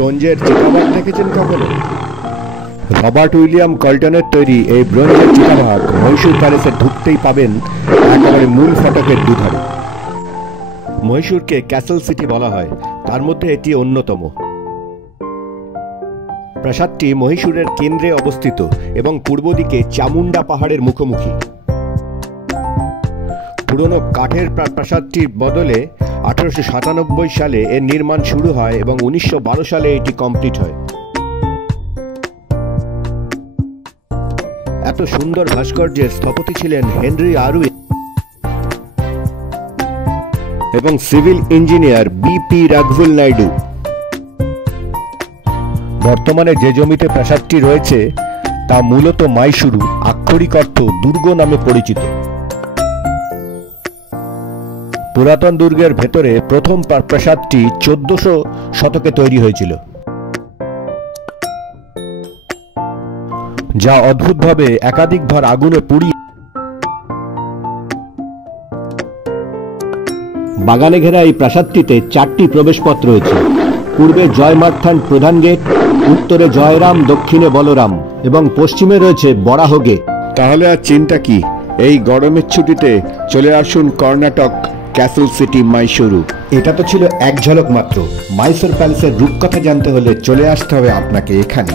ব্রোঞ্জের চিতাবাঘ দেখেছেন কখনো? রবার্ট উইলিয়াম কল্টনের তৈরি এই ব্রোঞ্জের চিতাবাঘ মহীশূর প্যালেসে ঢুকতেই পাবেন একেবারে মূল ফটকের দুধারে। মহীশূরকে ক্যাসল সিটি বলা হয়, তার মধ্যে এটি অন্যতম। প্রাসাদটি মহীশূরের কেন্দ্রে অবস্থিত এবং পূর্ব দিকে চামুন্ডা পাহাড়ের মুখোমুখি। পুরনো কাঠের প্রাসাদটির বদলে 1897 সালে এর নির্মাণ শুরু হয় এবং 1912 সালে এটি কমপ্লিট হয়। এত সুন্দর ভাস্কর্যের স্থপতি ছিলেন হেনরি আরউইন এবং সিভিল ইঞ্জিনিয়ার বি.পি. রাঘবুল নাইডু। বর্তমানে যে জমিতে প্রাসাদটি রয়েছে তা মূলত মাইশুরু, আক্ষরিক অর্থ দুর্গ নামে পরিচিত। পুরাতন দুর্গের ভেতরে প্রথম প্রাসাদটি 1400 শতকে তৈরি হয়েছিল, যা অদ্ভুতভাবে একাধিকবার আগুনে পুড়িয়ে। বাগানে ঘেরা এই প্রাসাদটিতে 4টি প্রবেশপথ রয়েছে। পূর্বে জয়মার্থান প্রধান গেট, উত্তরে জয়রাম, দক্ষিণে বলরাম এবং পশ্চিমে রয়েছে বরাহ গেট। তাহলে আর চিন্তা কি, এই গরমের ছুটিতে চলে আসুন কর্ণাটক ক্যাসল সিটি মাইশুরু। এটা তো ছিল এক ঝলক মাত্র। মাইসোর প্যালেসের রূপকথা জানতে হলে চলে আসতে হবে আপনাকে এখানে।